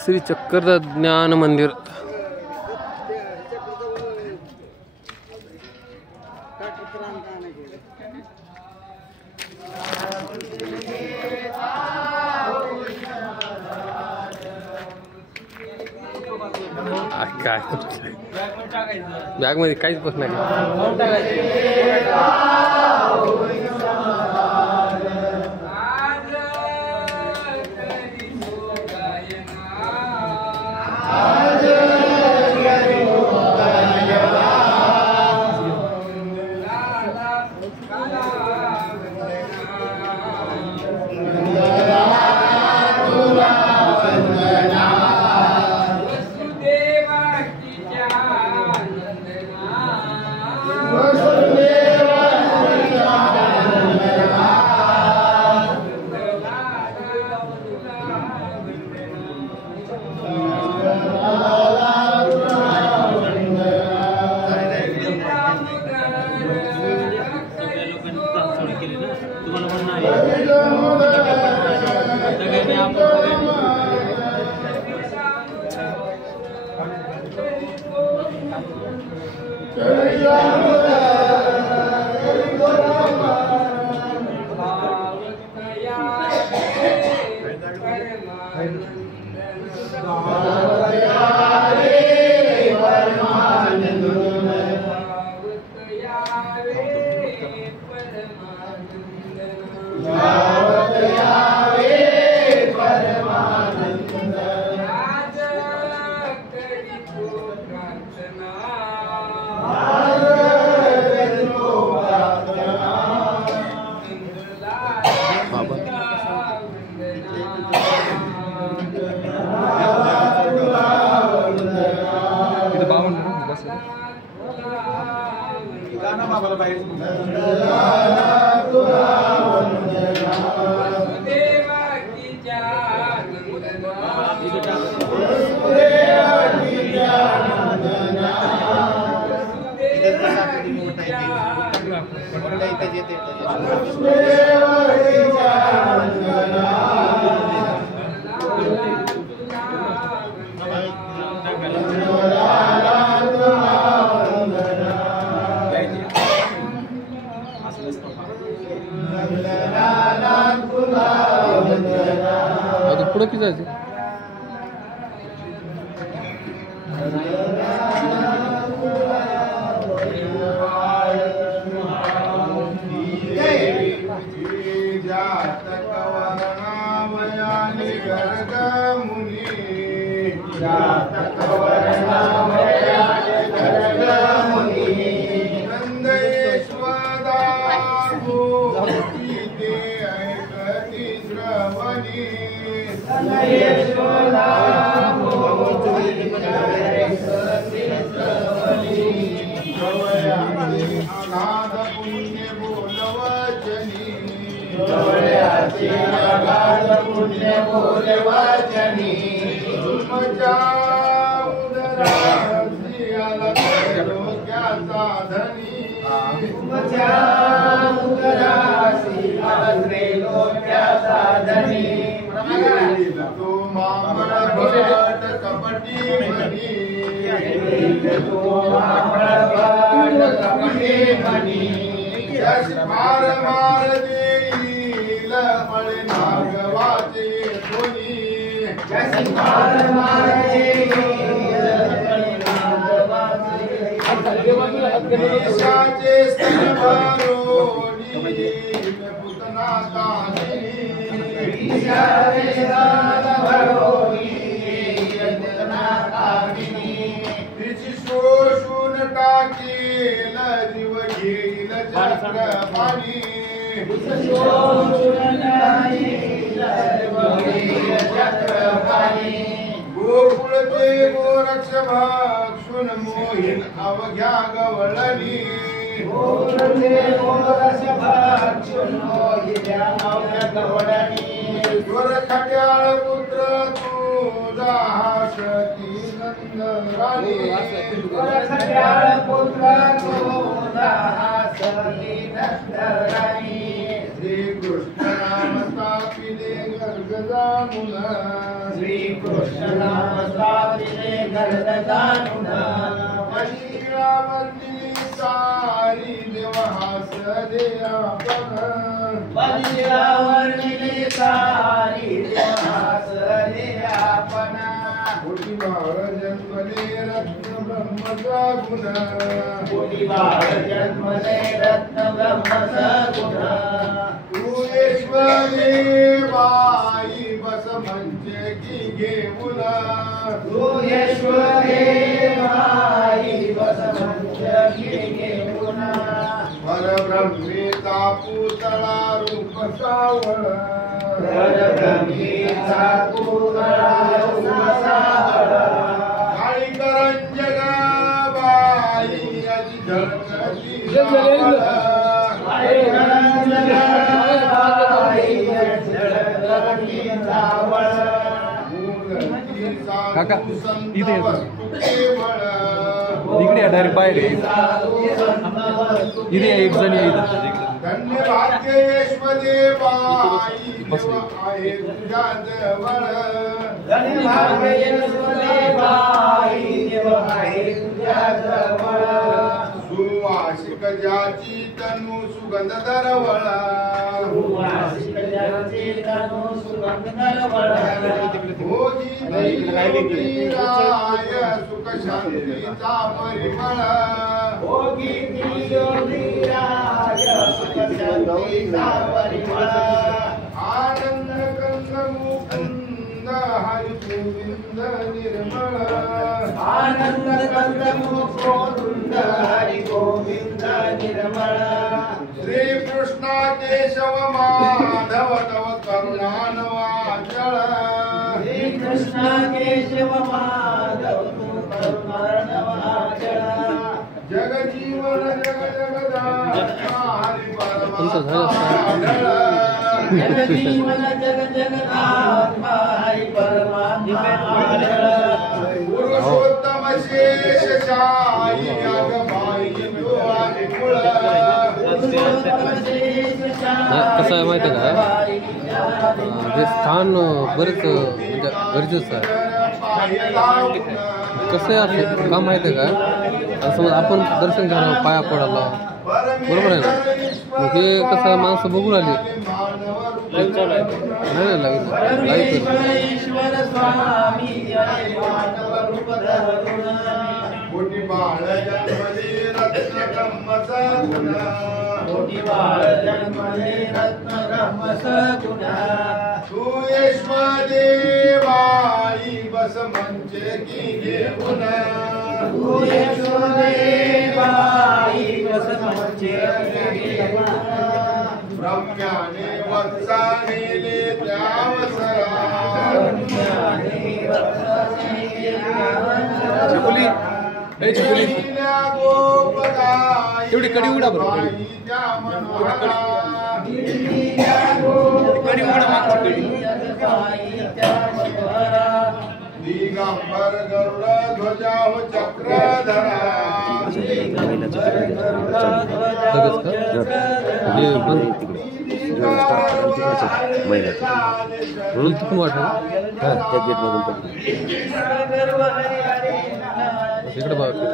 श्री चक्रधर ज्ञान मंदिर. काय बॅग मध्ये काहीच बसणार पुढे की जायचं बस म्हणजे की घेऊन परब्रह्मेचा पुतळा रूप सावळ काळी करंजग बाई अति झळकती काका इथे इकडे डायरेक्ट बाहेर इथे एक जण सुवासिक ज्याची तनु सुगंध दरवळ सुख शांतीचा परिमळ आनंद कंद मुकुंद हरि गोविंद निर्मळ आनंद कंद मुकुंद हरि गोविंद निर्मळ श्री कृष्ण केशव माधव तव करुणानवाचळ श्री कृष्ण केशव माधव करुणानवाचळ जगजीवन जग जगदात्मा हरि परमात्मा जगजीवन जग जगदात्मा हरि परमात्मा पुरुषोत्तम शेष शाही अगमाई जो आदि मूळ कसं आहे माहिती आहे का हे स्थान बरेच म्हणजे गरजेचं आहे कसं आहे का माहिती आहे का समज आपण दर्शन घ्यायला पाया पडायला बरोबर आहे ना मग हे कसं माणसं बघून आली नाही लाईव्ह देवाई बस म्हणजे की घेऊन ब्रह्म्याने वत्सानेले तेवढी कडी उडा बरोबर कडी उडा मागची दिगंबर गरुड ध्वजा हो चक्रधरा इकडे बघा